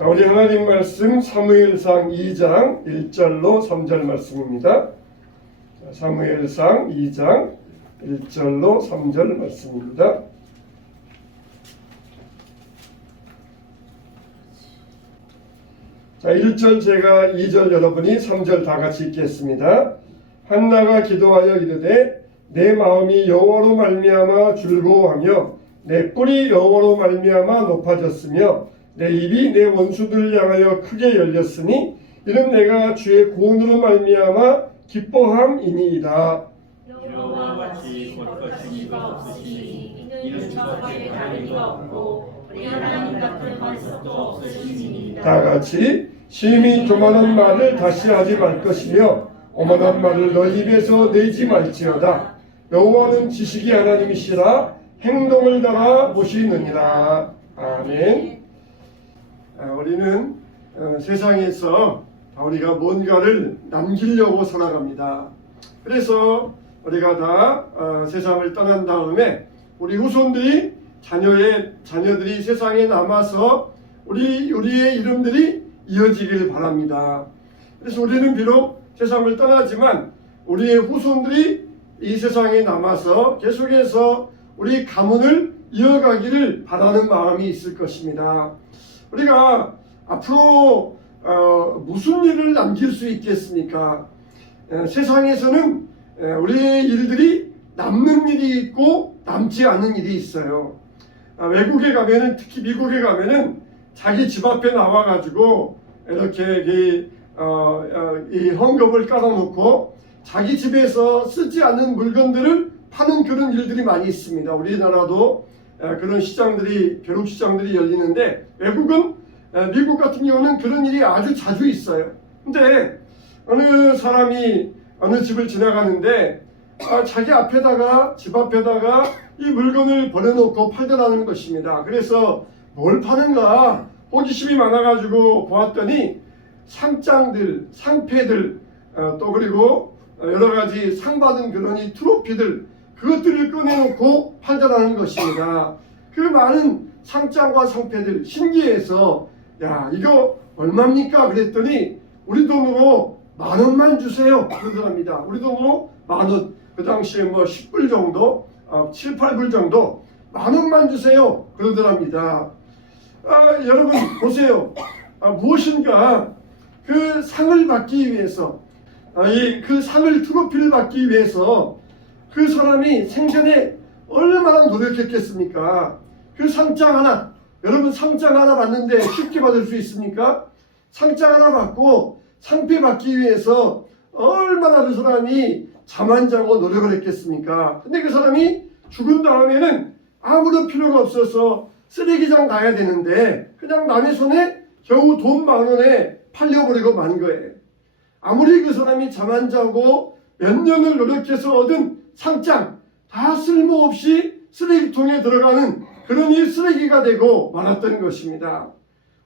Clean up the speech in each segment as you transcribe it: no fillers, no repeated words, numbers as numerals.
자, 우리 하나님 말씀 사무엘상 2장 1절로 3절 말씀입니다. 자, 사무엘상 2장 1절로 3절 말씀입니다. 자, 1절 제가 2절 여러분이 3절 다 같이 읽겠습니다. 한나가 기도하여 이르되 내 마음이 여호와로 말미암아 즐거워하며 내 뿔이 여호와로 말미암아 높아졌으며 내 입이 내 원수들을 향하여 크게 열렸으니 이는 내가 주의 구원으로 말미암아 기뻐함이니이다. 여호와 같이 거룩하신 이가 없으시니 이는 주밖에 다른 이가 없고 우리 하나님 같은 반석도 없으시니이다. 다 같이 심히 교만한 말을 다시 하지 말 것이며 오만한 말을 너희 입에서 내지 말지어다. 여호와는 지식이 하나님이시라 행동을 따라 보시느니라. 아멘. 우리는 세상에서 우리가 뭔가를 남기려고 살아갑니다. 그래서 우리가 다 세상을 떠난 다음에 우리 후손들이 자녀들이 세상에 남아서 우리의 이름들이 이어지길 바랍니다. 그래서 우리는 비록 세상을 떠나지만 우리의 후손들이 이 세상에 남아서 계속해서 우리 가문을 이어가기를 바라는 마음이 있을 것입니다. 우리가 앞으로 무슨 일을 남길 수 있겠습니까? 세상에서는 우리의 일들이 남는 일이 있고 남지 않는 일이 있어요. 외국에 가면은, 특히 미국에 가면은 자기 집 앞에 나와가지고 이렇게 이 헝겊을 깔아놓고 자기 집에서 쓰지 않는 물건들을 파는 그런 일들이 많이 있습니다. 우리나라도 그런 시장들이, 벼룩시장들이 열리는데 외국은, 미국 같은 경우는 그런 일이 아주 자주 있어요. 근데 어느 사람이 어느 집을 지나가는데 자기 앞에다가, 집 앞에다가 이 물건을 버려놓고 팔더라는 것입니다. 그래서 뭘 파는가 호기심이 많아가지고 보았더니 상장들, 상패들, 또 그리고 여러 가지 상 받은 그런 이 트로피들, 그것들을 꺼내놓고 팔더라는 것입니다. 그 많은 상장과 상패들 신기해서 야, 이거 얼마입니까? 그랬더니 우리 돈으로 10,000원만 주세요 그러더랍니다. 우리 돈으로 10,000원, 그 당시에 뭐 10불 정도, 7, 8불 정도 10,000원만 주세요 그러더랍니다. 여러분 보세요. 무엇인가 그 상을 받기 위해서, 그 상을, 트로피를 받기 위해서 그 사람이 생전에 얼마나 노력했겠습니까? 그 상장 하나, 여러분 상장 하나 받는데 쉽게 받을 수 있습니까? 상장 하나 받고 상패 받기 위해서 얼마나 그 사람이 잠 안 자고 노력을 했겠습니까? 근데 그 사람이 죽은 다음에는 아무런 필요가 없어서 쓰레기장 가야 되는데 그냥 남의 손에 겨우 돈 10,000원에 팔려버리고 만 거예요. 아무리 그 사람이 잠 안 자고 몇 년을 노력해서 얻은 상장 다 쓸모없이 쓰레기통에 들어가는 그런 이 쓰레기가 되고 말았던 것입니다.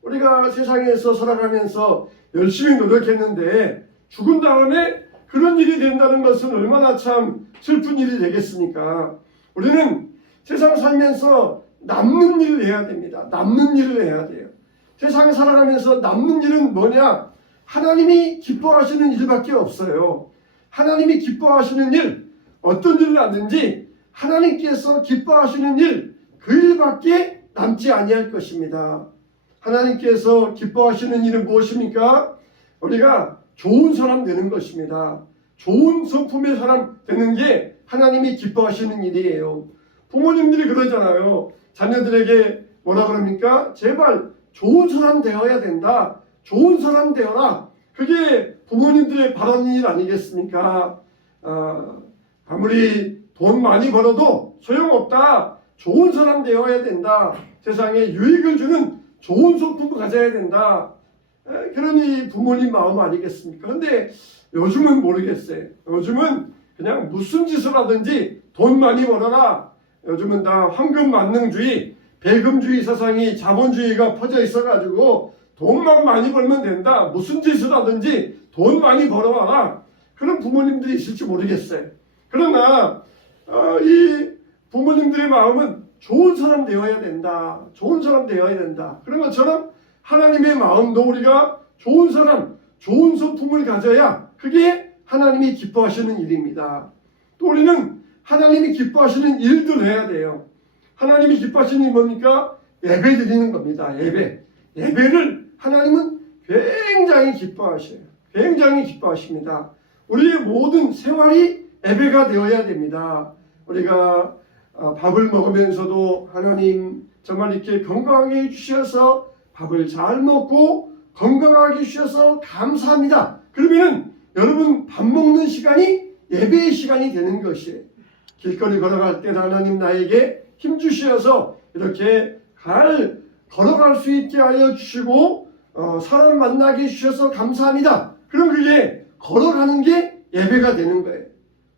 우리가 세상에서 살아가면서 열심히 노력했는데 죽은 다음에 그런 일이 된다는 것은 얼마나 참 슬픈 일이 되겠습니까? 우리는 세상 살면서 남는 일을 해야 됩니다. 남는 일을 해야 돼요. 세상에 살아가면서 남는 일은 뭐냐? 하나님이 기뻐하시는 일밖에 없어요. 하나님이 기뻐하시는 일, 어떤 일을 하든지 하나님께서 기뻐하시는 일, 그 일밖에 남지 아니할 것입니다. 하나님께서 기뻐하시는 일은 무엇입니까? 우리가 좋은 사람 되는 것입니다. 좋은 성품의 사람 되는 게 하나님이 기뻐하시는 일이에요. 부모님들이 그러잖아요. 자녀들에게 뭐라 그럽니까? 제발 좋은 사람 되어야 된다. 좋은 사람 되어라. 그게 부모님들의 바라는 일 아니겠습니까? 아무리 돈 많이 벌어도 소용없다. 좋은 사람 되어야 된다. 세상에 유익을 주는 좋은 성품을 가져야 된다. 그러니 부모님 마음 아니겠습니까? 근데 요즘은 모르겠어요. 요즘은 그냥 무슨 짓을 하든지 돈 많이 벌어라. 요즘은 다 황금만능주의, 배금주의 세상이, 자본주의가 퍼져 있어가지고 돈만 많이 벌면 된다. 무슨 짓을 하든지 돈 많이 벌어와라. 그런 부모님들이 있을지 모르겠어요. 그러나 이 부모님들의 마음은 좋은 사람 되어야 된다. 좋은 사람 되어야 된다. 그런 것처럼 하나님의 마음도 우리가 좋은 사람, 좋은 소품을 가져야 그게 하나님이 기뻐하시는 일입니다. 또 우리는 하나님이 기뻐하시는 일들 해야 돼요. 하나님이 기뻐하시는 일이 뭡니까? 예배 드리는 겁니다. 예배를 하나님은 굉장히 기뻐하셔요. 굉장히 기뻐하십니다. 우리의 모든 생활이 예배가 되어야 됩니다. 우리가 밥을 먹으면서도 하나님 정말 이렇게 건강하게 해주셔서 밥을 잘 먹고 건강하게 해주셔서 감사합니다. 그러면 여러분 밥 먹는 시간이 예배의 시간이 되는 것이에요. 길거리 걸어갈 때 하나님 나에게 힘 주셔서 이렇게 잘 걸어갈 수 있게 하여 주시고 사람 만나게 해주셔서 감사합니다. 그럼 그게 걸어가는 게 예배가 되는 거예요.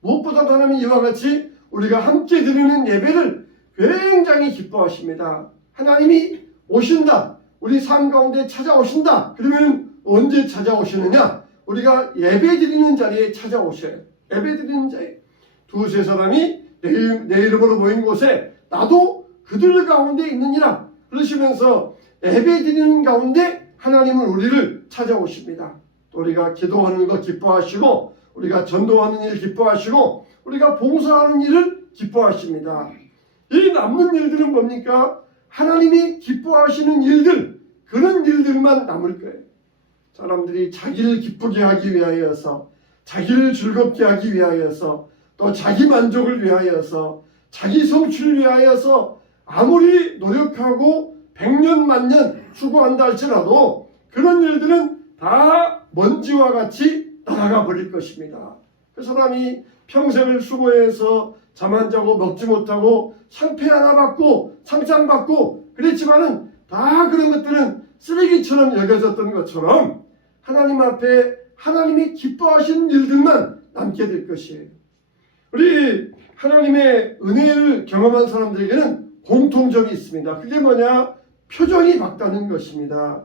무엇보다도 하나님 이와 같이 우리가 함께 드리는 예배를 굉장히 기뻐하십니다. 하나님이 오신다. 우리 삶 가운데 찾아오신다. 그러면 언제 찾아오시느냐? 우리가 예배 드리는 자리에 찾아오셔요. 예배 드리는 자리에. 두세 사람이 내 이름으로 모인 곳에 나도 그들 가운데 있느니라. 그러시면서 예배 드리는 가운데 하나님은 우리를 찾아오십니다. 또 우리가 기도하는 거 기뻐하시고 우리가 전도하는 일 기뻐하시고 우리가 봉사하는 일을 기뻐하십니다. 이 남는 일들은 뭡니까? 하나님이 기뻐하시는 일들, 그런 일들만 남을 거예요. 사람들이 자기를 기쁘게 하기 위하여서, 자기를 즐겁게 하기 위하여서, 또 자기 만족을 위하여서, 자기 성취를 위하여서 아무리 노력하고 100년 만년 수고한다 할지라도 그런 일들은 다 먼지와 같이 날아가 버릴 것입니다. 그 사람이 평생을 수고해서 잠 안 자고 먹지 못하고 상패 하나 받고 상장 받고 그랬지만은 다 그런 것들은 쓰레기처럼 여겨졌던 것처럼 하나님 앞에 하나님이 기뻐하시는 일들만 남게 될 것이에요. 우리 하나님의 은혜를 경험한 사람들에게는 공통점이 있습니다. 그게 뭐냐? 표정이 밝다는 것입니다.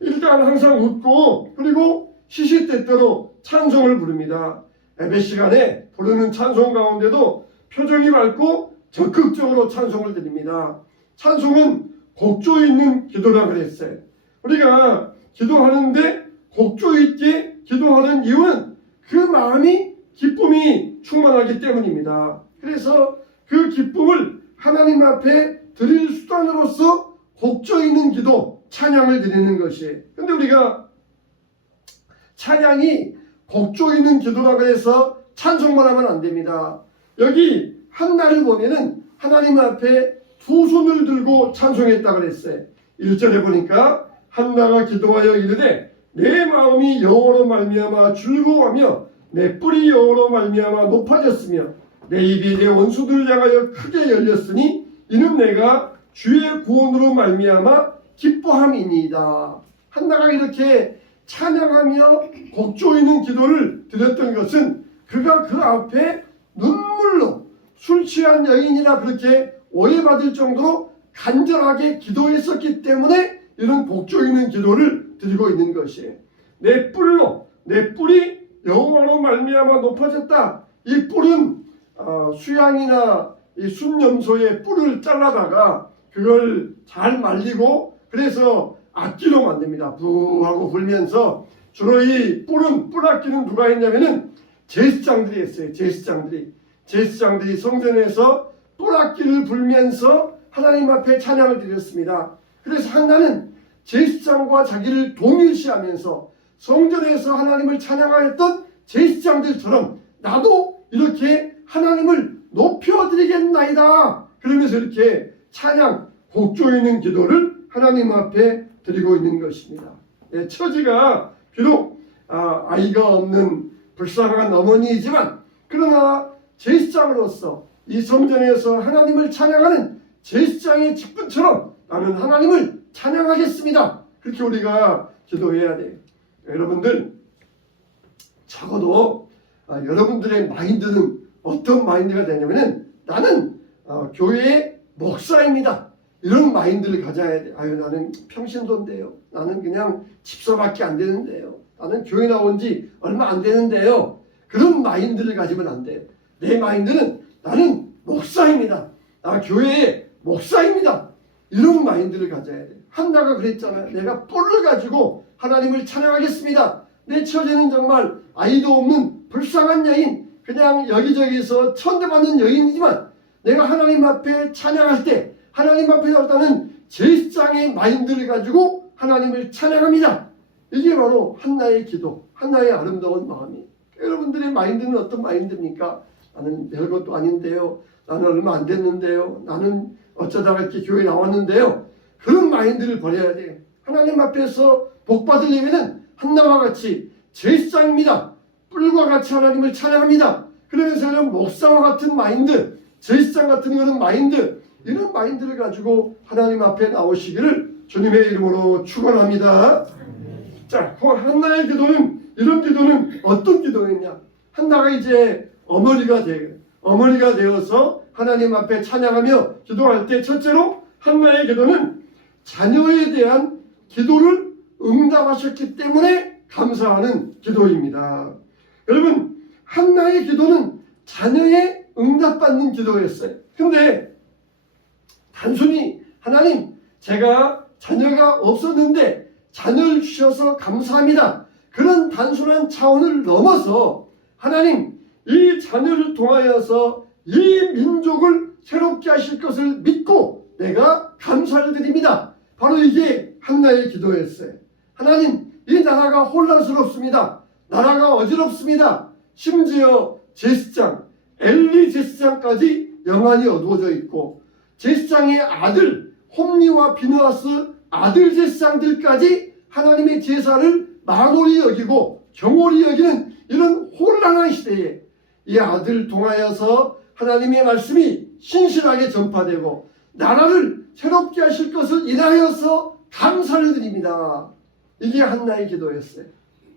일단 항상 웃고 그리고 시시때때로 찬송을 부릅니다. 예배 시간에 부르는 찬송 가운데도 표정이 밝고 적극적으로 찬송을 드립니다. 찬송은 곡조 있는 기도라 그랬어요. 우리가 기도하는데 곡조 있게 기도하는 이유는 그 마음이 기쁨이 충만하기 때문입니다. 그래서 그 기쁨을 하나님 앞에 드릴 수단으로서 곡조 있는 기도, 찬양을 드리는 것이에요. 근데 우리가 찬양이 곡조 있는 기도라고 해서 찬송만 하면 안 됩니다. 여기 한나를 보면은 하나님 앞에 두 손을 들고 찬송했다 그랬어요. 1절에 보니까 한나가 기도하여 이르되 내 마음이 여호와로 말미암아 즐거워하며 내 뿔이 여호와로 말미암아 높아졌으며 내 입이 내 원수들을 향하여 크게 열렸으니 이는 내가 주의 구원으로 말미암아 기뻐함이니이다. 한나가 이렇게 찬양하며 곡조 있는 기도를 드렸던 것은 그가 그 앞에 눈물로 술 취한 여인이라 그렇게 오해받을 정도로 간절하게 기도했었기 때문에 이런 곡조 있는 기도를 드리고 있는 것이에요. 내 뿔이 여호와로 말미암아 높아졌다. 이 뿔은 수양이나 이 순염소의 뿔을 잘라다가 그걸 잘 말리고 그래서 악기로 만듭니다. 부하고 불면서 주로 이 뿔 악기는 누가 했냐면은 제사장들이 했어요. 제사장들이 성전에서 뿔 악기를 불면서 하나님 앞에 찬양을 드렸습니다. 그래서 한나는 제사장과 자기를 동일시하면서 성전에서 하나님을 찬양하였던 제사장들처럼 나도 이렇게 하나님을 높여드리겠나이다. 그러면서 이렇게 찬양, 곡조 있는 기도를 하나님 앞에 드리고 있는 것입니다. 처지가 비록 아이가 없는 불쌍한 어머니이지만 그러나 제사장으로서 이 성전에서 하나님을 찬양하는 제사장의 직분처럼 나는 하나님을 찬양하겠습니다. 그렇게 우리가 기도해야 돼요. 여러분들 적어도 여러분들의 마인드는 어떤 마인드가 되냐면은 나는 교회의 목사입니다. 이런 마인드를 가져야 돼. 아유 나는 평신도인데요. 나는 그냥 집사밖에 안 되는데요. 나는 교회 나온 지 얼마 안 되는데요. 그런 마인드를 가지면 안 돼요. 내 마인드는 나는 목사입니다. 나 교회의 목사입니다. 이런 마인드를 가져야 돼요. 한나가 그랬잖아요. 내가 뿔을 가지고 하나님을 찬양하겠습니다. 내 처제는 정말 아이도 없는 불쌍한 여인, 그냥 여기저기서 천대받는 여인이지만 내가 하나님 앞에 찬양할 때 하나님 앞에 나타나는 제사장의 마인드를 가지고 하나님을 찬양합니다. 이게 바로 한나의 기도, 한나의 아름다운 마음이. 여러분들의 마인드는 어떤 마인드입니까? 나는 별것도 아닌데요. 나는 얼마 안 됐는데요. 나는 어쩌다가 이렇게 교회 나왔는데요. 그런 마인드를 버려야 돼요. 하나님 앞에서 복 받으려면 한나와 같이 제사장입니다. 뿔과 같이 하나님을 찬양합니다. 그러면서 이런 목사와 같은 마인드, 제사장 같은 그런 마인드, 이런 마인드를 가지고 하나님 앞에 나오시기를 주님의 이름으로 축원합니다. 자, 한나의 기도는, 이런 기도는 어떤 기도였냐? 한나가 이제 어머니가 되어서 하나님 앞에 찬양하며 기도할 때 첫째로 한나의 기도는 자녀에 대한 기도를 응답하셨기 때문에 감사하는 기도입니다. 여러분, 한나의 기도는 자녀의 응답받는 기도였어요. 근데 단순히 하나님, 제가 자녀가 없었는데 자녀를 주셔서 감사합니다. 그런 단순한 차원을 넘어서 하나님, 이 자녀를 통하여서 이 민족을 새롭게 하실 것을 믿고 내가 감사를 드립니다. 바로 이게 한나의 기도였어요. 하나님, 이 나라가 혼란스럽습니다. 나라가 어지럽습니다. 심지어 제사장, 엘리 제사장까지 영안이 어두워져 있고 제사장의 아들 홈리와 비느하스 아들 제사장들까지 하나님의 제사를 만홀히 여기고 경홀히 여기는 이런 혼란한 시대에 이 아들 통하여서 하나님의 말씀이 신실하게 전파되고 나라를 새롭게 하실 것을 인하여서 감사를 드립니다. 이게 한나의 기도였어요.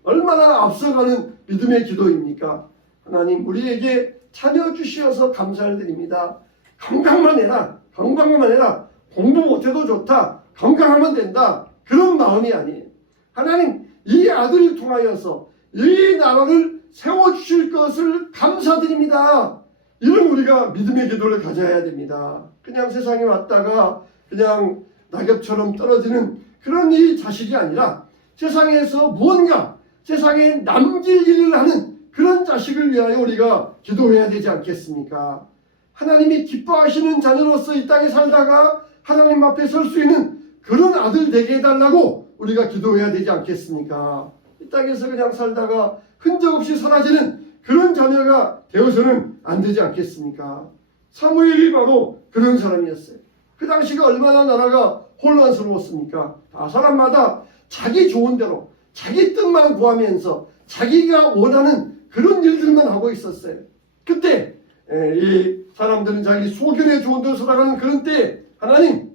얼마나 앞서가는 믿음의 기도입니까? 하나님, 우리에게 자녀 주시어서 감사를 드립니다. 건강만 해라. 공부 못해도 좋다. 건강하면 된다. 그런 마음이 아니에요. 하나님, 이 아들을 통하여서 이 나라를 세워주실 것을 감사드립니다. 이런 우리가 믿음의 기도를 가져야 됩니다. 그냥 세상에 왔다가 그냥 낙엽처럼 떨어지는 그런 이 자식이 아니라 세상에서 무언가 세상에 남길 일을 하는 그런 자식을 위하여 우리가 기도해야 되지 않겠습니까? 하나님이 기뻐하시는 자녀로서 이 땅에 살다가 하나님 앞에 설 수 있는 그런 아들 되게 해달라고 우리가 기도해야 되지 않겠습니까? 이 땅에서 그냥 살다가 흔적 없이 사라지는 그런 자녀가 되어서는 안 되지 않겠습니까? 사무엘이 바로 그런 사람이었어요. 그 당시가 얼마나 나라가 혼란스러웠습니까? 다 사람마다 자기 좋은 대로 자기 뜻만 구하면서 자기가 원하는 그런 일들만 하고 있었어요. 그때 이 사람들은 자기 소견에 좋은 대로 살아가는 그런 때 하나님,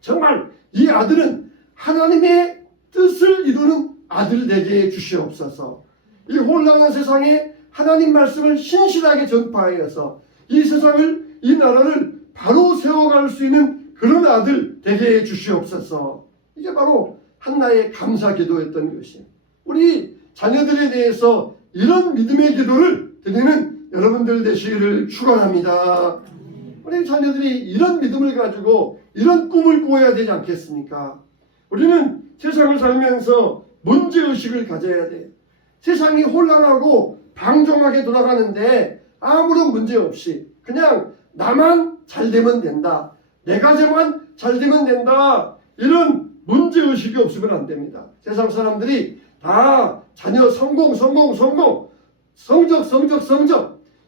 정말 이 아들은 하나님의 뜻을 이루는 아들 되게 주시옵소서. 이 혼란한 세상에 하나님 말씀을 신실하게 전파하여서 이 세상을, 이 나라를 바로 세워갈 수 있는 그런 아들 되게 주시옵소서. 이게 바로 한나의 감사 기도였던 것이에요. 우리 자녀들에 대해서 이런 믿음의 기도를 드리는 여러분들 되시기를 축원합니다. 우리 자녀들이 이런 믿음을 가지고 이런 꿈을 꾸어야 되지 않겠습니까? 우리는 세상을 살면서 문제의식을 가져야 돼요. 세상이 혼란하고 방종하게 돌아가는데 아무런 문제 없이 그냥 나만 잘 되면 된다. 내 가정만 잘 되면 된다. 이런 문제의식이 없으면 안 됩니다. 세상 사람들이 다 자녀 성공 성적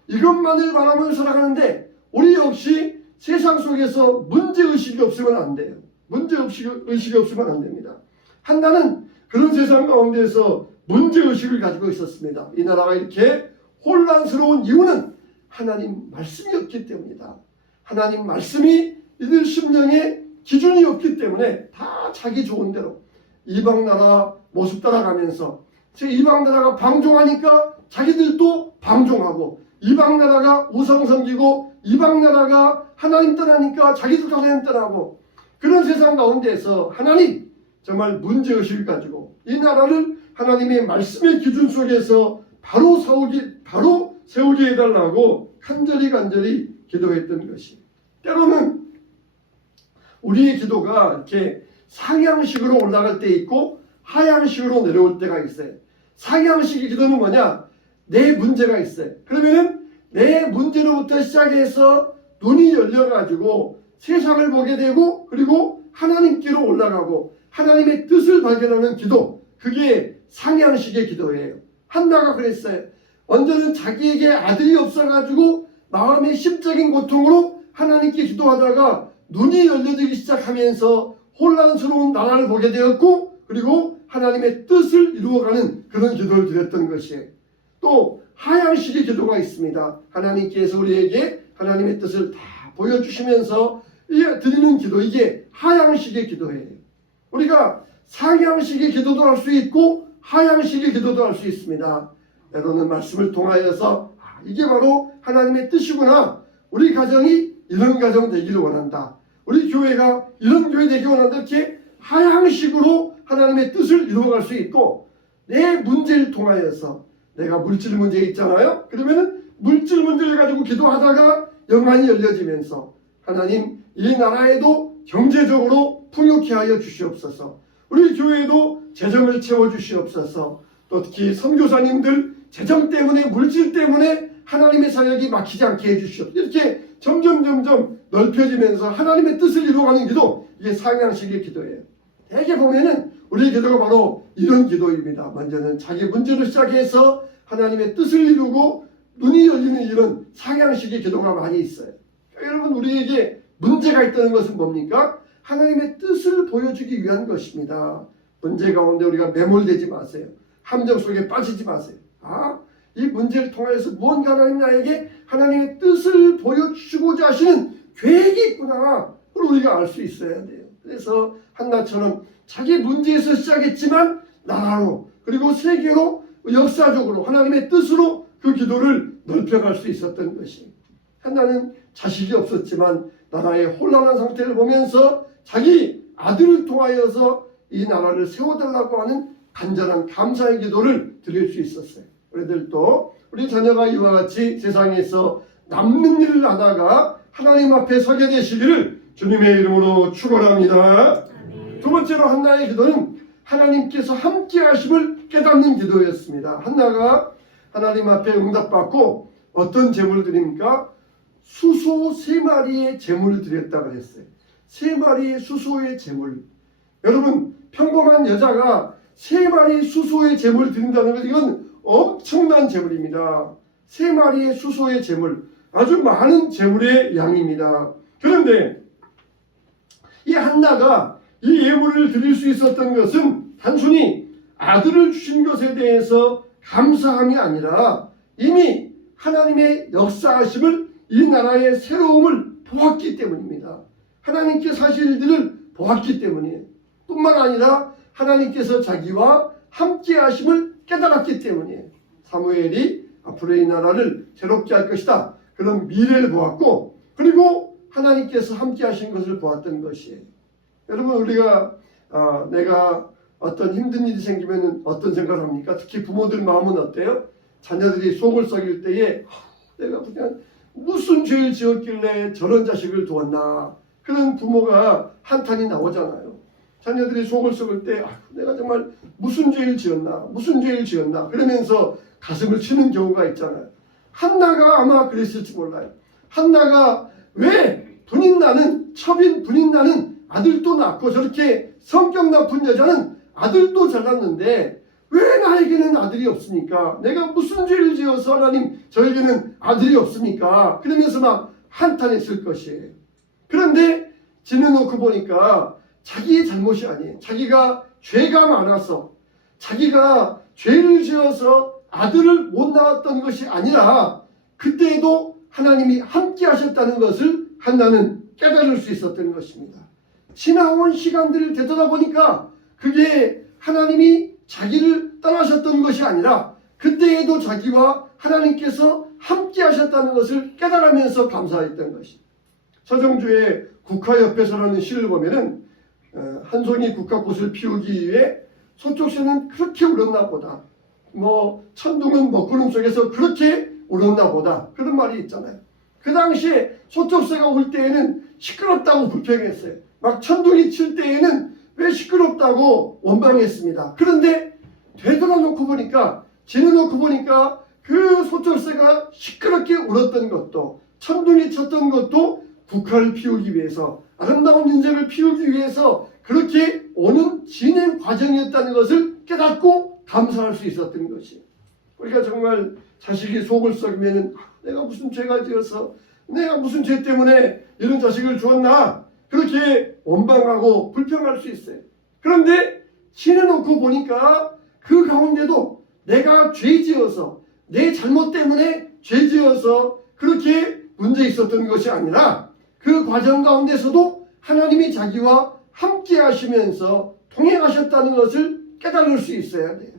이것만을 바라면서 살아가는데 우리 역시 세상 속에서 문제의식이 없으면 안 돼요. 문제의식이 없으면 안 됩니다. 한나는 그런 세상 가운데서 문제의식을 가지고 있었습니다. 이 나라가 이렇게 혼란스러운 이유는 하나님 말씀이었기 때문이다. 하나님 말씀이 이들 심령의 기준이 없기 때문에 다 자기 좋은 대로 이방 나라 모습 따라가면서 이방 나라가 방종하니까 자기들도 방종하고 이방 나라가 우상 섬기고 이방 나라가 하나님 떠나니까 자기들도 하나님 떠나고 그런 세상 가운데서 하나님 정말 문제의식을 가지고 이 나라를 하나님의 말씀의 기준 속에서 바로 세우게 해달라고 간절히 기도했던 것이 때로는 우리의 기도가 이렇게 상향식으로 올라갈 때 있고 하향식으로 내려올 때가 있어요. 상향식의 기도는 뭐냐? 내 문제가 있어요. 그러면은 내 문제로부터 시작해서 눈이 열려가지고 세상을 보게 되고 그리고 하나님께로 올라가고 하나님의 뜻을 발견하는 기도, 그게 상향식의 기도예요. 한나가 그랬어요. 먼저는 자기에게 아들이 없어가지고 마음의 심적인 고통으로 하나님께 기도하다가 눈이 열려지기 시작하면서 혼란스러운 나라를 보게 되었고 그리고 하나님의 뜻을 이루어가는 그런 기도를 드렸던 것이에요. 또 하향식의 기도가 있습니다. 하나님께서 우리에게 하나님의 뜻을 다 보여주시면서 드리는 기도, 이게 하향식의 기도예요. 우리가 상향식의 기도도 할 수 있고 하향식의 기도도 할 수 있습니다. 여러분은 말씀을 통하여서 이게 바로 하나님의 뜻이구나. 우리 가정이 이런 가정 되기를 원한다. 우리 교회가 이런 교회 되기를 원한다. 이렇게 하향식으로 하나님의 뜻을 이루어갈 수 있고 내 문제를 통하여서 내가 물질 문제 있잖아요. 그러면은 물질 문제를 가지고 기도하다가 영안이 열려지면서 하나님 이 나라에도 경제적으로 풍요케 하여 주시옵소서. 우리 교회에도 재정을 채워 주시옵소서. 또 특히 선교사님들 재정 때문에 물질 때문에 하나님의 사역이 막히지 않게 해주시옵소서. 이렇게 점점 넓혀지면서 하나님의 뜻을 이루어가는 기도, 이게 상향식의 기도예요. 대개 보면은 우리의 기도가 바로 이런 기도입니다. 먼저는 자기 문제로 시작해서 하나님의 뜻을 이루고 눈이 열리는 이런 상향식의 기도가 많이 있어요. 그러니까 여러분, 우리에게 문제가 있다는 것은 뭡니까? 하나님의 뜻을 보여주기 위한 것입니다. 문제 가운데 우리가 매몰되지 마세요. 함정 속에 빠지지 마세요. 이 문제를 통해서 무언가 하나님 나에게 하나님의 뜻을 보여주시고자 하시는 계획이 있구나. 그걸 우리가 알 수 있어야 돼요. 그래서 한나처럼 자기 문제에서 시작했지만 나라로 그리고 세계로 역사적으로 하나님의 뜻으로 그 기도를 넓혀갈 수 있었던 것이, 한나는 자식이 없었지만 나라의 혼란한 상태를 보면서 자기 아들을 통하여서 이 나라를 세워달라고 하는 간절한 감사의 기도를 드릴 수 있었어요. 우리들도 우리 자녀가 이와 같이 세상에서 남는 일을 하다가 하나님 앞에 서게 되시기를 주님의 이름으로 축원합니다. 두 번째로 한나의 기도는 하나님께서 함께 하심을 깨닫는 기도였습니다. 한나가 하나님 앞에 응답받고 어떤 제물을 드립니까? 수소 3마리의 제물을 드렸다 그랬어요. 3마리의 수소의 제물. 여러분, 평범한 여자가 3마리 수소의 제물을 드린다는 것, 이건 엄청난 제물입니다. 3마리의 수소의 제물, 아주 많은 제물의 양입니다. 그런데 이 한나가 이 예물을 드릴 수 있었던 것은 단순히 아들을 주신 것에 대해서 감사함이 아니라 이미 하나님의 역사하심을, 이 나라의 새로움을 보았기 때문입니다. 하나님께서 하실 일들을 보았기 때문이에요. 뿐만 아니라 하나님께서 자기와 함께 하심을 깨달았기 때문이에요. 사무엘이 앞으로 이 나라를 새롭게 할 것이다, 그런 미래를 보았고, 그리고 하나님께서 함께 하신 것을 보았던 것이에요. 여러분, 우리가 내가 어떤 힘든 일이 생기면 어떤 생각을 합니까? 특히 부모들 마음은 어때요? 자녀들이 속을 썩일 때에 내가 그냥 무슨 죄를 지었길래 저런 자식을 두었나, 그런 부모가 한탄이 나오잖아요. 자녀들이 속을 썩을 때 내가 정말 무슨 죄를 지었나 그러면서 가슴을 치는 경우가 있잖아요. 한나가 아마 그랬을지 몰라요. 한나가 왜 분인 나는 아들도 낳고 저렇게 성격 나쁜 여자는 아들도 잘났는데 왜 나에게는 아들이 없습니까? 내가 무슨 죄를 지어서 하나님 저에게는 아들이 없습니까? 그러면서 막 한탄했을 것이에요. 그런데 지내놓고 보니까 자기의 잘못이 아니에요. 자기가 죄가 많아서, 자기가 죄를 지어서 아들을 못 낳았던 것이 아니라 그때에도 하나님이 함께 하셨다는 것을 한나는 깨달을 수 있었던 것입니다. 지나온 시간들을 되돌아보니까 그게 하나님이 자기를 떠나셨던 것이 아니라 그때에도 자기와 하나님께서 함께 하셨다는 것을 깨달으면서 감사했던 것이. 서정주의 국화옆에서라는 시를 보면은 한 송이 국화꽃을 피우기 위해 소쪽새는 그렇게 울었나 보다, 천둥은 먹구름 속에서 그렇게 울었나 보다, 그런 말이 있잖아요. 그 당시에 소쪽새가 울 때에는 시끄럽다고 불평했어요. 막 천둥이 칠 때에는 왜 시끄럽다고 원망했습니다. 그런데 되돌아놓고 보니까, 지내놓고 보니까 그 소철새가 시끄럽게 울었던 것도, 천둥이 쳤던 것도 국화를 피우기 위해서, 아름다운 인생을 피우기 위해서 그렇게 오는 진행 과정이었다는 것을 깨닫고 감사할 수 있었던 것이. 우리가 정말 자식이 속을 썩이면 내가 무슨 죄가 지어서, 내가 무슨 죄 때문에 이런 자식을 주었나, 그렇게 원망하고 불평할 수 있어요. 그런데 지내놓고 보니까 그 가운데도 내가 죄 지어서, 내 잘못 때문에 죄 지어서 그렇게 문제 있었던 것이 아니라 그 과정 가운데서도 하나님이 자기와 함께 하시면서 동행하셨다는 것을 깨달을 수 있어야 돼요.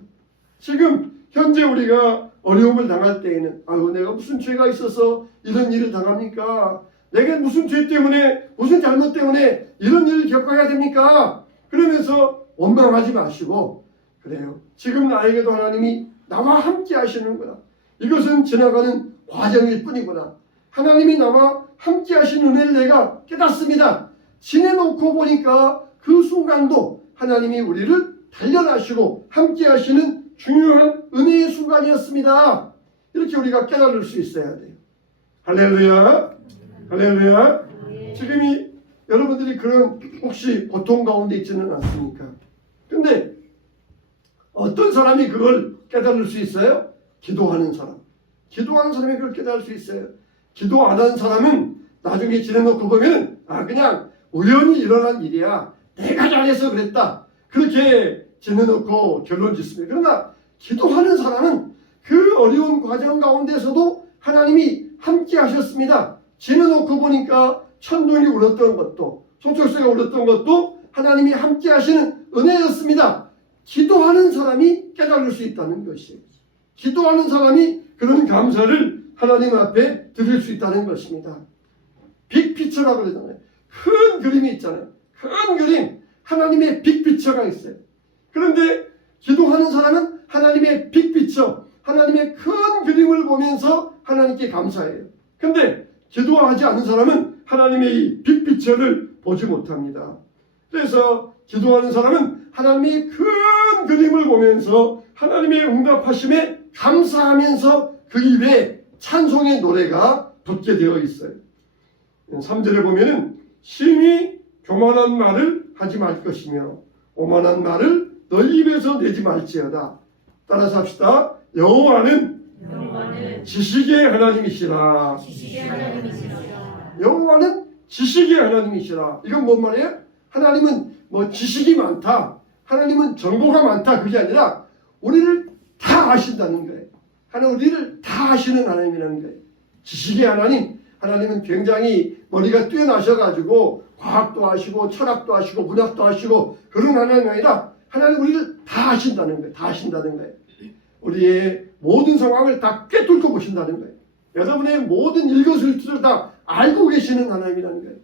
지금 현재 우리가 어려움을 당할 때에는 아유, 내가 무슨 죄가 있어서 이런 일을 당합니까? 내가 무슨 죄 때문에, 무슨 잘못 때문에 이런 일을 겪어야 됩니까? 그러면서 원망하지 마시고, 그래요, 지금 나에게도 하나님이 나와 함께 하시는구나, 이것은 지나가는 과정일 뿐이구나, 하나님이 나와 함께 하시는 은혜를 내가 깨닫습니다. 지내놓고 보니까 그 순간도 하나님이 우리를 단련하시고 함께 하시는 중요한 은혜의 순간이었습니다. 이렇게 우리가 깨달을 수 있어야 돼요. 할렐루야, 할렐루야. 지금이 여러분들이 그런 혹시 고통 가운데 있지는 않습니까? 근데 어떤 사람이 그걸 깨달을 수 있어요? 기도하는 사람. 기도하는 사람이 그걸 깨달을 수 있어요. 기도 안 하는 사람은 나중에 지내놓고 보면 그냥 우연히 일어난 일이야, 내가 잘해서 그랬다, 그렇게 지내놓고 결론 짓습니다. 그러나 기도하는 사람은 그 어려운 과정 가운데서도 하나님이 함께 하셨습니다. 지내놓고 보니까 천둥이 울었던 것도, 소철새가 울었던 것도 하나님이 함께 하시는 은혜였습니다. 기도하는 사람이 깨달을 수 있다는 것이에요. 기도하는 사람이 그런 감사를 하나님 앞에 드릴 수 있다는 것입니다. 빅피처라고 그러잖아요. 큰 그림이 있잖아요. 큰 그림, 하나님의 빅피처가 있어요. 그런데 기도하는 사람은 하나님의 빅피처, 하나님의 큰 그림을 보면서 하나님께 감사해요. 근데 기도하지 않은 사람은 하나님의 이 빅피처를 보지 못합니다. 그래서 기도하는 사람은 하나님의 큰 그림을 보면서 하나님의 응답하심에 감사하면서 그 입에 찬송의 노래가 붙게 되어 있어요. 3절에 보면은 심히 교만한 말을 하지 말 것이며 오만한 말을 너희 입에서 내지 말지어다. 따라서 합시다. 여호와는 지식의 하나님이시라. 여호와는 지식의 하나님이시라. 이건 뭔 말이에요? 하나님은 뭐 지식이 많다, 하나님은 정보가 많다, 그게 아니라 우리를 다 아신다는 거예요. 하나님 우리를 다 아시는 하나님이라는 거예요. 지식의 하나님, 하나님은 굉장히 머리가 뛰어나셔가지고 과학도 하시고 철학도 하시고 문학도 하시고 그런 하나님이 아니라 하나님 우리를 다 아신다는 거예요. 다 아신다는 거예요. 우리의 모든 상황을 다 꿰뚫고 보신다는 거예요. 여러분의 모든 일거수일투를 다 알고 계시는 하나님이라는 거예요.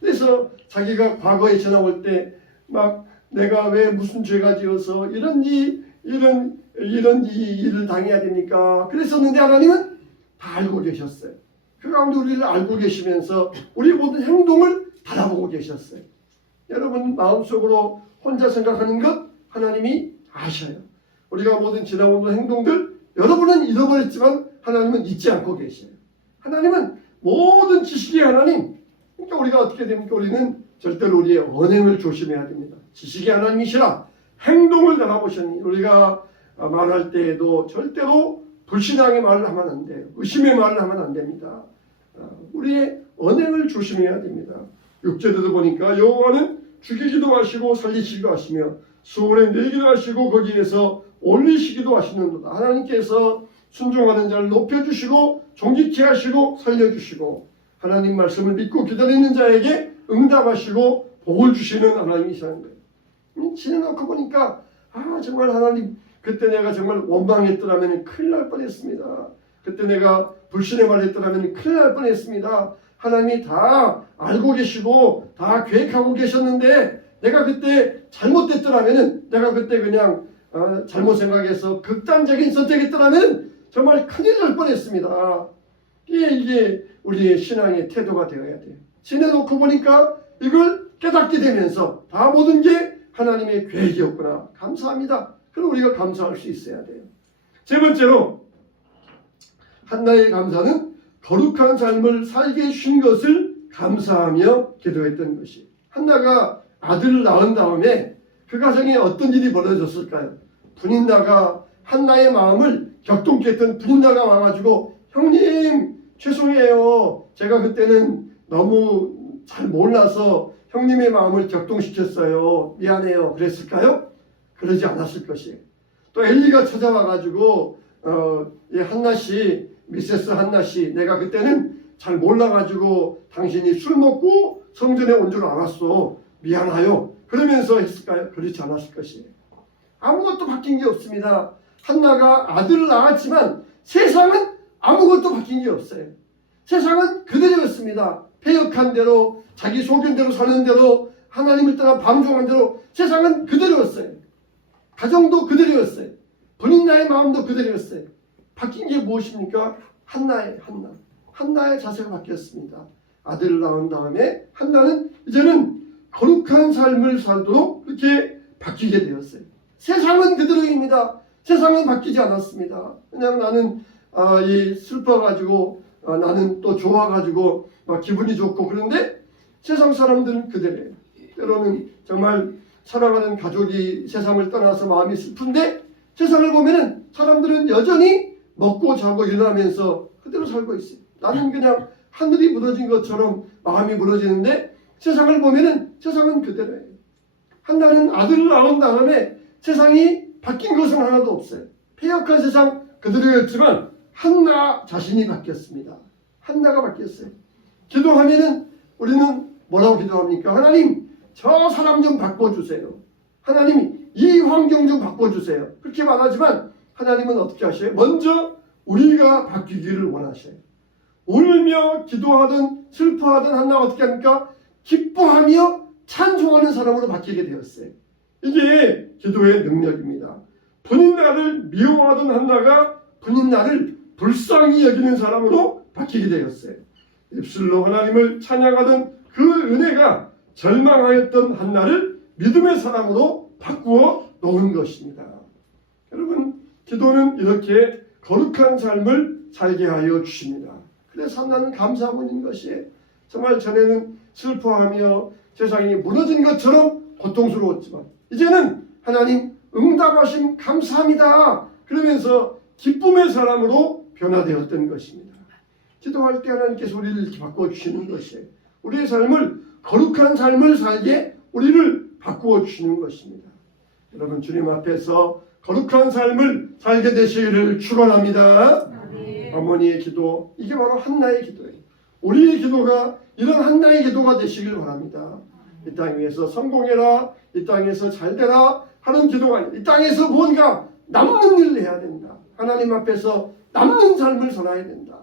그래서 자기가 과거에 지나올 때 막 내가 왜 무슨 죄가 지어서 이런 일을 당해야 됩니까? 그랬었는데 하나님은 다 알고 계셨어요. 그 가운데 우리를 알고 계시면서 우리 모든 행동을 바라보고 계셨어요. 여러분 마음속으로 혼자 생각하는 것 하나님이 아셔요. 우리가 모든 지나온 행동들 여러분은 잃어버렸지만 하나님은 잊지 않고 계셔요. 하나님은 모든 지식의 하나님. 그러니까 우리가 어떻게 됩니까? 우리는 절대로 우리의 언행을 조심해야 됩니다. 지식의 하나님이시라 행동을 달아보셨니? 우리가 말할 때에도 절대로 불신앙의 말을 하면 안 돼요. 의심의 말을 하면 안 됩니다. 우리의 언행을 조심해야 됩니다. 6절에도 보니까 여호와는 죽이기도 하시고 살리시기도 하시며 수월에 내기도 하시고 거기에서 올리시기도 하시는도다. 하나님께서 순종하는 자를 높여주시고 존귀케 하시고 살려주시고 하나님 말씀을 믿고 기다리는 자에게 응답하시고 복을 주시는 하나님이시라는 거예요. 지내놓고 보니까 정말 하나님 그때 내가 정말 원망했더라면 큰일 날 뻔했습니다. 그때 내가 불신의 말을 했더라면 큰일 날 뻔했습니다. 하나님이 다 알고 계시고 다 계획하고 계셨는데 내가 그때 잘못됐더라면, 내가 그때 그냥 잘못 생각해서 극단적인 선택했더라면 정말 큰일 날 뻔했습니다. 이게 우리의 신앙의 태도가 되어야 돼요. 지내놓고 보니까 이걸 깨닫게 되면서 다 모든 게 하나님의 계획이었구나. 감사합니다. 그럼 우리가 감사할 수 있어야 돼요. 세 번째로 한나의 감사는 거룩한 삶을 살게 해주신 것을 감사하며 기도했던 것이. 한나가 아들을 낳은 다음에 그 가정에 어떤 일이 벌어졌을까요? 분인나가 한나의 마음을 격동케 했던 분인나가 와가지고 형님 죄송해요. 제가 그때는 너무 잘 몰라서 형님의 마음을 격동시켰어요. 미안해요. 그랬을까요? 그러지 않았을 것이에요. 또 엘리가 찾아와가지고 한나씨, 미세스 한나씨, 내가 그때는 잘 몰라가지고 당신이 술 먹고 성전에 온 줄 알았어. 미안하요. 그러면서 했을까요? 그렇지 않았을 것이에요. 아무것도 바뀐 게 없습니다. 한나가 아들을 낳았지만 세상은 아무것도 바뀐 게 없어요. 세상은 그대로였습니다. 패역한 대로, 자기 소견대로 사는 대로, 하나님을 따라 방종한 대로 세상은 그대로였어요. 가정도 그대로였어요. 본인나의 마음도 그대로였어요. 바뀐 게 무엇입니까? 한나의 자세가 바뀌었습니다. 아들을 낳은 다음에 한나는 이제는 거룩한 삶을 살도록 그렇게 바뀌게 되었어요. 세상은 그대로입니다. 세상은 바뀌지 않았습니다. 그냥 나는 슬퍼가지고 나는 또 좋아가지고 막 기분이 좋고 그런데 세상 사람들은 그대로예요. 때로는 정말 살아가는 가족이 세상을 떠나서 마음이 슬픈데 세상을 보면은 사람들은 여전히 먹고 자고 일어나면서 그대로 살고 있어요. 나는 그냥 하늘이 무너진 것처럼 마음이 무너지는데 세상을 보면은 세상은 그대로예요. 한나는 아들을 낳은 다음에 세상이 바뀐 것은 하나도 없어요. 패역한 세상 그대로였지만 한나 자신이 바뀌었습니다. 한나가 바뀌었어요. 기도하면은 우리는 뭐라고 기도합니까? 하나님 저 사람 좀 바꿔주세요. 하나님 이 환경 좀 바꿔주세요. 그렇게 말하지만 하나님은 어떻게 하셔요? 먼저 우리가 바뀌기를 원하셔요. 울며 기도하든 슬퍼하든 한나가 어떻게 합니까? 기뻐하며 찬송하는 사람으로 바뀌게 되었어요. 이게 기도의 능력입니다. 분인나를 미워하던 한나가 분인나를 불쌍히 여기는 사람으로 바뀌게 되었어요. 입술로 하나님을 찬양하던 그 은혜가 절망하였던 한나를 믿음의 사람으로 바꾸어 놓은 것입니다. 여러분, 기도는 이렇게 거룩한 삶을 살게 하여 주십니다. 그래서 한나는 감사하고 있는 것이에요. 정말 전에는 슬퍼하며 세상이 무너진 것처럼 고통스러웠지만 이제는 하나님 응답하심 감사합니다. 그러면서 기쁨의 사람으로 변화되었던 것입니다. 기도할 때 하나님께서 우리를 이렇게 바꿔주시는 것이에요. 우리의 삶을 거룩한 삶을 살게 우리를 바꾸어 주시는 것입니다. 여러분 주님 앞에서 거룩한 삶을 살게 되시기를 축원합니다. 어머니의 기도, 이게 바로 한나의 기도예요. 우리의 기도가 이런 한나의 기도가 되시길 바랍니다. 이 땅 위에서 성공해라, 이 땅에서 잘되라 하는 기도가 아니라 이 땅에서 뭔가 남는 일을 해야 된다. 하나님 앞에서 남는 삶을 살아야 된다.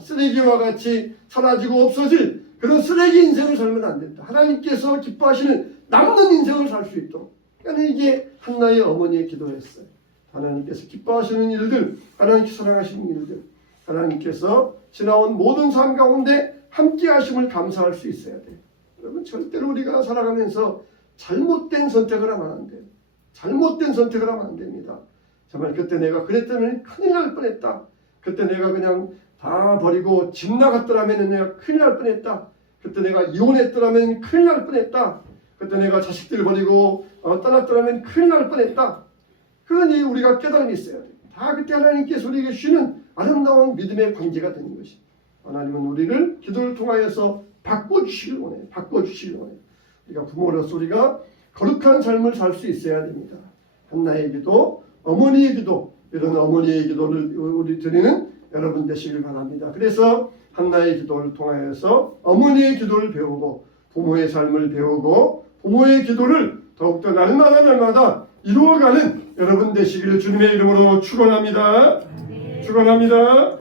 쓰레기와 같이 사라지고 없어질 그런 쓰레기 인생을 살면 안 된다. 하나님께서 기뻐하시는 남는 인생을 살 수 있도록. 그러니까 이게 한나의 어머니의 기도였어요. 하나님께서 기뻐하시는 일들, 하나님께서 사랑하시는 일들, 하나님께서 지나온 모든 삶 가운데 함께 하심을 감사할 수 있어야 돼요. 여러분 절대로 우리가 살아가면서 잘못된 선택을 하면 안 돼요. 잘못된 선택을 하면 안 됩니다. 정말 그때 내가 그랬다면 큰일 날 뻔했다. 그때 내가 그냥 다 버리고 집 나갔더라면 내가 큰일 날 뻔했다. 그때 내가 이혼했더라면 큰일 날 뻔했다. 그때 내가 자식들 버리고 떠났더라면 큰일 날 뻔했다. 그러니 우리가 깨달음이 있어야 돼요. 다 그때 하나님께서 우리에게 주시는 아름다운 믿음의 관계가 되는 것이. 하나님은 우리를 기도를 통하여서 바꿔주시길 원해요. 바꿔주시길 원해요. 우리가 부모로서 우리가 거룩한 삶을 살 수 있어야 됩니다. 한나의 기도, 어머니의 기도, 이런 어머니의 기도를 우리 드리는 여러분 되시길 바랍니다. 그래서 한나의 기도를 통하여서 어머니의 기도를 배우고 부모의 삶을 배우고 부모의 기도를 더욱더 날마다 이루어가는 여러분 되시기를 주님의 이름으로 축원합니다. 축원합니다.